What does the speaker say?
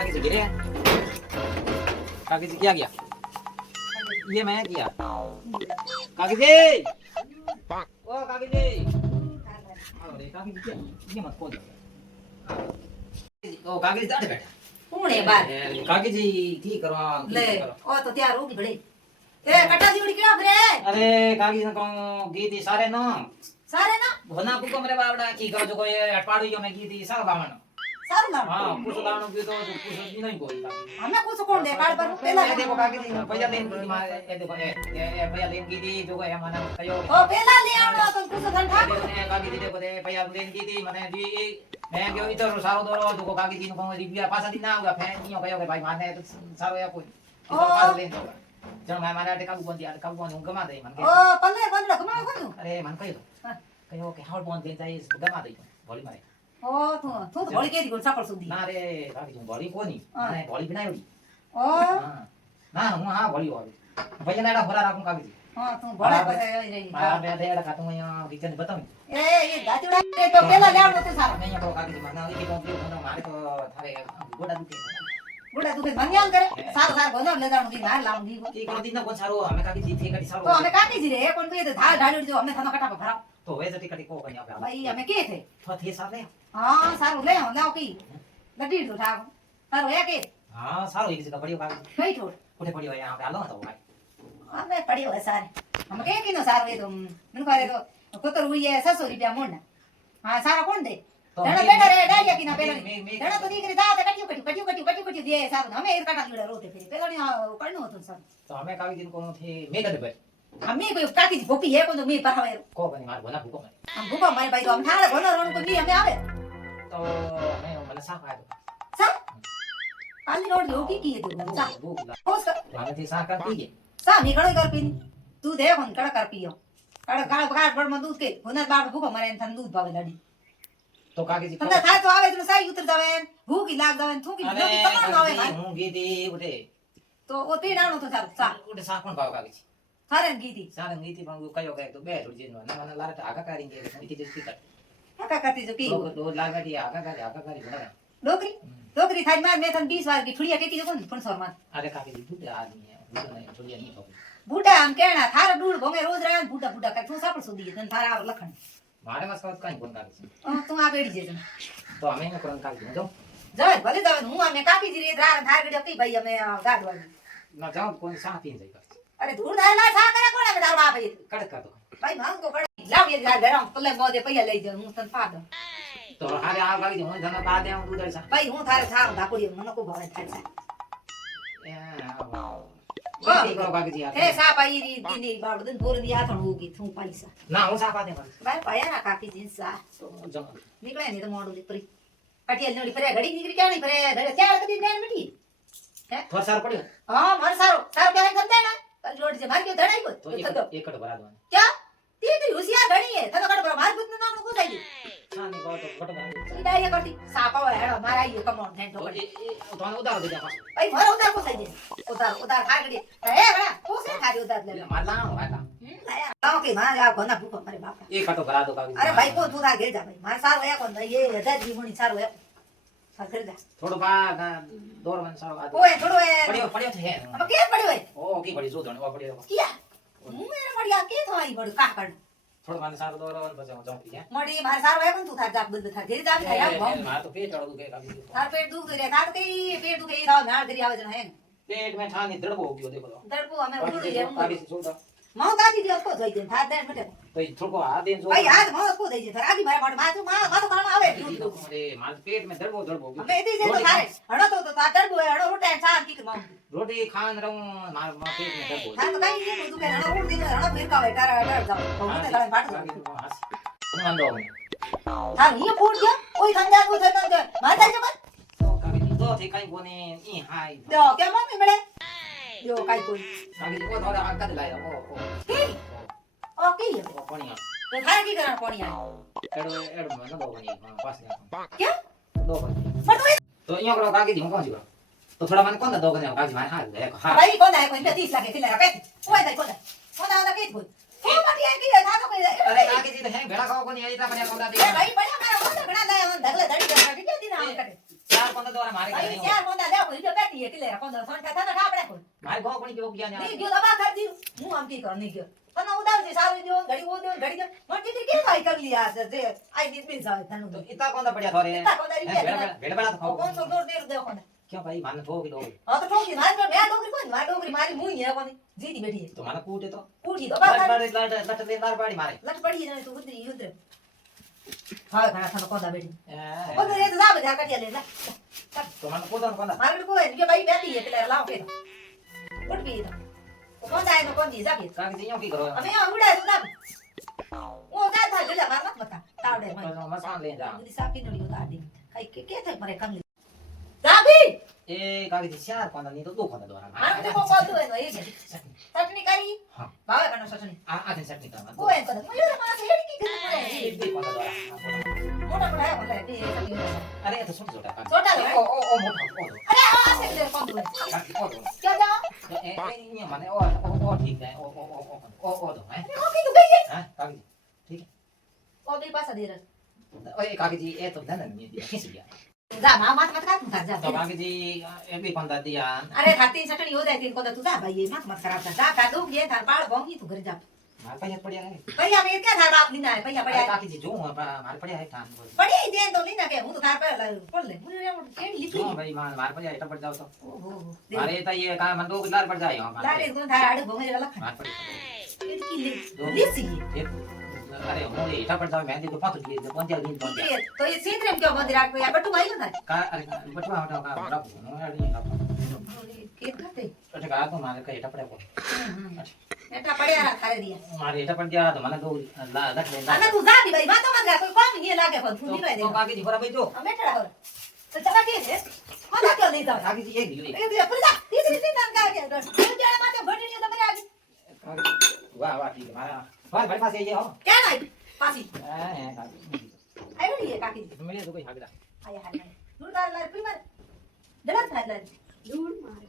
काकी जी गिरे काकी जी क्या किया ये मैं किया काकी जी ओ काकी जी अरे काकी जी ये मत खोल ओ काकी जी बैठे बैठे કોણ હે બાર काकी जी की करवा લે ઓ તો ત્યાર ઉગી ભળે એ કટા દીવડી કેવા ભરે अरे काकी जी को गीती सारे ना સારે ના भना को मेरे बावड़ा की करो जो कोई अटपाड़ियो में गीती सारा बावण સારું ના हां कुछ लाणो की तो कुछ भी नहीं कोई અમે પૂછો કોણ દે કાર્ડ પર પેલા ये देखो काकी जी भैया लेन की मारे ये देखो ये भैया लेन की थी जो है माना कयो ઓ પેલા લે આવડો તો પૂછો ધન ઠાકોર काकी जी देखो दे भैया लेन की थी माने जी मैं गयो इधर सारो दौरो जो काकी जी को रिव्यू पासा दिन ना होगा फैन नहीं कयो के भाई माने तो सारो या कोई इधर पास लेन होगा जण मैं मारे अटका को बंदी अटका को गमा दे मन के ઓ 15 15 કમાવ કોનું अरे मन कयो के हाल बोन दे जाए गमा दे भोली मारे ઓ તું તું તો ભળી કેદી કોણ સફળ સુધી ना रे काकी जी भोली कोनी माने भोली बनायोडी ઓ हां ना હું हां भोली होवी भैया नेड़ा भोला राखूं काकी जी હા તું ભળે પછી રહી मारा मैं देड़ा खातू मैं किचन बताऊं એ એ ગાચુડા એ તો પેલા લે આવડો તો સારું नहीं करो काकी जी माना ये तो मारे तो थारे गोड़ा दुखे ગુડા તું મંગ્યાલ કરે સારું સારું બોલો લે જાણું દી ના લાવું દી ये कर दिन को सारो हमें काकी जी थे कटी सारो તો અમે કાકી જી રે કોણ કઈ તો ધાળ ઢાળી જો અમે થનો કટા પર ભરાવ तो वे जटी कटी को कन्या पे ભાઈ અમે કે થે तो थे सारे હા સારું લે હું લાવ કી લડી તો ઠાક સારું એ કે हां सारो एक जगह पड़ियो काकी કઈ ઠોડ कोठे पड़ियो यहां पे आलो तो भाई અમે પડ્યો હે સારે અમે કે કીનો સારું એ તો મને કહે તો કોતર ઉઈએ 600 રૂપિયા મોણ હા સારા કોણ દે तो ધણા બેઠા રે ડાલિયા કીના પેલા मैं ધણા તો દીકરી તા તે કટ્યું દે સારું અમે એ કાટા લીડા રોતે ફેરી પેલા ની કણનો હતો સર तो हमें काकी जी को थे मैं कर दे અમે કોઈ કાકી ભોપી હે કોણ તો મે પરહાવે को बनी मार भला भूको में આમ ભૂપા મારે ભાઈ તો આમ ઠાળે ભલો રોણ કોઈ અમે આવે तो मैं मतलब साफ आया સા કાલી રોડ લો की है तो સા वो હોસ माने थे साफ कर पीए સા મી કડો કર પીની તું દે કોણ કડ કર પીયો કડ ગાળ ગાળ બળ માં દૂધ કે હોના બાળ ભૂકો મારે થન દૂધ ભાવે લડી तो काकी जी તમને થાય તો આવે તો સાઈ ઉતર જાવે ભૂકી લાગ જાવે થૂકી अरे તમારું આવે ભાઈ हूं गीती उठे તો ઓ તે ડાણો તો સારું સા उठे साफ कोण पाव काकी जी થારે ગીતી सारे गीती पण कयो कयो तो बे थोड़ी दिन ना मन लारे आगा करेंगे इतनी जल्दी कर કાકા કરતી જો કી दो लागा दी आगा करी बड़ा ડોકરી ડોકરી થાય માં મે તન 20 વાર કી ઠુડિયા ટેકી જો કોણ પણ સોરમાં अरे काकी जी बूढ़े आदमी है बूढ़ा नहीं थोड़ी नहीं हो બુડા આમ કેણા થારા ડૂડ ભોમે રોજ રાન બુડા બુડા કર તું સાપડ સુધી તન થારા આવ લખણ मारे मस का कहीं कोण काकी जी તું આ બેડી જેજન तो हमें ना कोण काकी जी जाओ જાય ભલે જાવે હું અમે કાકી જી રે રાન થાર ગડ્યો કી ભાઈ અમે ગાડવાની ना जाओ कोण साफ पी जाए અરે ધૂળ ધાયલા છા કરે કોણ અમે તાર બાપ એ कड़क कर दो ભાઈ માંગો કડ લાવ એ જા ઘરમ તલે મોદે પૈયા લઈ જાઉં હું તન પાદ तो हारे आ काकी जी मैं धन पा दे दूध ऐसा ભાઈ હું થારે થાર ધાકોડી મને કો ભાવે થાય ठीक करो काकी जी હે સા પાઈ રી દીની બાળ દન ભોર દી આથણ હોગી તું પૈસા ना वो साफ आते ભાઈ પાયા ના કાકી જી સા जाओ નીકળે ને તો મોડું લીપરી અટિયલ નોડી ફરે ઘડી નીકળી ક્યાં નહીં ફરે ઘડે ક્યાં કદી ધ્યાન બેઠી थोड़ा सार पड़ियो હા માર સારો સારો ક્યાં ગમ દેના કલ જોડ જે માર કે ધડાઈ ગયો तो તો एक कट भरा दो ક્યાં તી તી હોશિયાર ઘણી હે તને કડ પર માર પુત નામ કો થઈ ગયું हां नहीं बहुत कट भरा સીધા એ કરતી સાપા હોય હેડો માર આઈ કમોન થેન તો तो उतार दे जा ભાઈ મારો ઉતાર કો થઈ ગયો ઉતાર ખા ગડી હે બડા કોસે ખાડી ઉતાર લે मार लाओ आटा લાયા લાવ કે માર આ કોના ભૂકો મારે બાપા एक कट भरा दो काकी અરે ભાઈ કો તું રા ઘેર જા ભાઈ માર સારો હે કોન એ હજાર જીવણી સારો હે સાર ઘેર જા थोड़ो बा दौर मन सारो आ ઓય થોડો એ पड़ियो थे अब के પડ્યો હે ओ की बड़ी जो धण वो पड़ियो કિયા હું મેરે પડ્યા કે તો આઈ બડ કા કડ थोड़ो मन सारो दौर मन बचा जाओ ठीक है મડી માર સારો હે પણ તું થાર જા બંધ થાર ઘેર જા ખાયા मार तो पेट चढ़ो के काकी તાર પેટ દુખ રે તાર કઈ પેટ દુખે ઈ રાવ નાળ કરી આવે જણ હે पेट में ठानी दड़बो हो गयो देखो तो દડપુ અમે ઉડી રે काकी से छोड़ માઉ કાકી દી કો જોઈ દે થાર દે મટે तो थोड़ो आ दे जो ભાઈ હાથ માઉ કો દઈ દે થાર આદી મારે માથું માથું ખાવા આવે अरे मार पेट में दड़बो हो અમે गयो એદી જે તો થારે હડો તો તાર દડબુ હડો રોટે સાર કી માઉ रोटी खान रहूं मार पेट में दर्द हो થાર તો કઈ ની દુખે હડો ઉડ દી હડો ફિરકા હોય તાર ડર જાવ તો મને તારે પાટ થાર ઈ ફૂટ ગયો કોઈ ખંજા કોઈ થતો જ માતા જ મત तो थे कहीं कोने ई हाय જો કે મમ્મી મળે જો કાઈ કોઈ काकी को थोड़ा आका दिलाया કી ઓ કી ओ कोनिया તો થાર કી કરણ કોણી આ एडो एडो मन दो कोनिया पास ने કે दो कोनिया પણ તું तो यो करो काकी जी कौन जी तो थोड़ा मन कौन दो कोनिया काकी मार हां हां ભાઈ કોણ આય કોઈ 30 લાગે કિલા પેટ કોઈ દઈ કોણ આવ કે કોઈ ઓ મટી આઈ કી થાતો કોઈ अरे काकी जी तो है भेड़ा खाओ कोनिया इतना बने कमरा दे એ ભાઈ પડ્યા મારા ઓને ઘણા લાયા ઓન ધગલે ધડી કે કે દીના આમ કરે 4-15 કોંદા દોરા મારે ભાઈ ઘરે ચાર કોંદા લેવો ઈ જો બેઠી હે કિલે કોંદા સોન કા તને ખાપડે કોઈ મારે ગો કોણી કેવું ગયા નહીં ગયો દબા કરી દીધું હું આમ કી કર નહીં ગયો તને ઉદાવ છે સારું જો ઘડી ઓ દો ઘડી મોટી દીકરી કેમ ભાઈ કરી લી આ જે આઈ દીત બી જાય તને તો ઇતા કોંદા પડ્યા થોરે ઇતા કોંદા રીપિયા વેડબડા તો ખાઓ કોણ સો દોર દેર દેવ કોંદા ક્યાં ભાઈ માને ઠોકી દો હા તો ઠોકી મારી જો મેં ડોગરી કોણ મારી ડોગરી મારી મુઈ હે કોની જીતી બેઠી હે તો મને કૂટે તો ઉઠી દબા કરી લટ દે માર પાડી મારે લટ પડી જાય તું ઉતરી ઉતરે હા ઘણા થનો કોંદા બેઠી એ, કોંદા એ તો જા બધા કાઢી લે જા તો મને કોદા કોંદા મારે કોઈ કે ભાઈ બેઠી હે એટલે લાવ કે ઉઠ બી તો કોંદા એ તો કોંદી જા કે કાકી યો કી કરો અમે આ ઉડાય તો જા ઓ જા થા ગલા માર મત મતા તાવડે મને મસાન લઈ જા બધી સાપી નડી ઉતારી કઈ કે થાય મરે કમલી જાબી એ કાકી ચાર કોંદા ની તો દો કોંદા દોરા આમ તો બોલતો એનો એ છે ચટણી કરી હા. ભાવે કનો ચટણી આ તે ચટણી કરવા કો એમ કરે મને માસે હેડી કી કરે એ બે કોંદા દોરા મોટા મોટા હે બોલે કે ચટણી અરે એ તો છોટા છોટા કાકી છોટા લે ઓ મોટા ઓ અરે આ છે લે કોણ દે કાકી ઓ ક્યાં જા એ અહીંયા મને ઓ ઠીક છે ઓ તો હે ઓ કી તું ગઈ હા કાકી ઠીક ઓ બે પાસા દે રે ઓય કાકી એ તો ધન ની ખીસી ગયા જા મા માથ મત કાટ મુકા તો જા કાકી એ બે કોંદા દિયા અરે ખાતી ચટણી હો જાય તીન કોદા તું જા ભાઈ મત મત ખરાબ જા કા દો ये थार पाड़ भोंगी तू घर जा માર પાસે પડ્યા હે भैया मैं क्या थार बाप लीना है भैया અરે बढ़िया કાકી જો માર પડ્યા હે ઠાન બોલ बढ़िया ही दे तो लीना के हूं तो थार पे पड़ ले मुझे ये केड़ी જો लिखी ભાઈ માર પડ્યા એટલા પડ જાવ તો ओहो મારે તો એ કા મન દો લાર પડ જાય लारे को थार आड़े भोंगे लख માર પડ્યા केड़ी की ले लिसी અરે હું એટલા પડ જાવ મેં દીધું પાછું ગઈ પંચાલ ગઈ પંચાલ ये तो ये सीधे में क्यों बंद राख यार बटू भाई ना કા અરે બટવા હટાવ કા બરાબર હું આડી કા के खाते એટલે કા તો મારે કઈ એટલા પડ્યા બોલ बेटा पड़या रहा थारे दिया મારે એટલા પડ ગયા તો મને દો લખ લે अगर तू जा भी भाई बात मत कर कोई काम नहीं लागे पर तू नहीं रह તો दे કાકી જી બરાબર જો हम बैठा रहो तो चला के है मत क्यों नहीं था કાકી જી એક દીધી ये तो पूरा तीसरी दिन का के तू जाने माते भटनी तो मेरे आगे વાહ વાહ ઠીક મારા ભાઈ પાસે આઈએ હો क्या नहीं पासी હે કાકી आई नहीं है काकी मिले तो कोई हागदा आया हाल दूर डाल लार प्रीमर डलत हाल लार दूर मार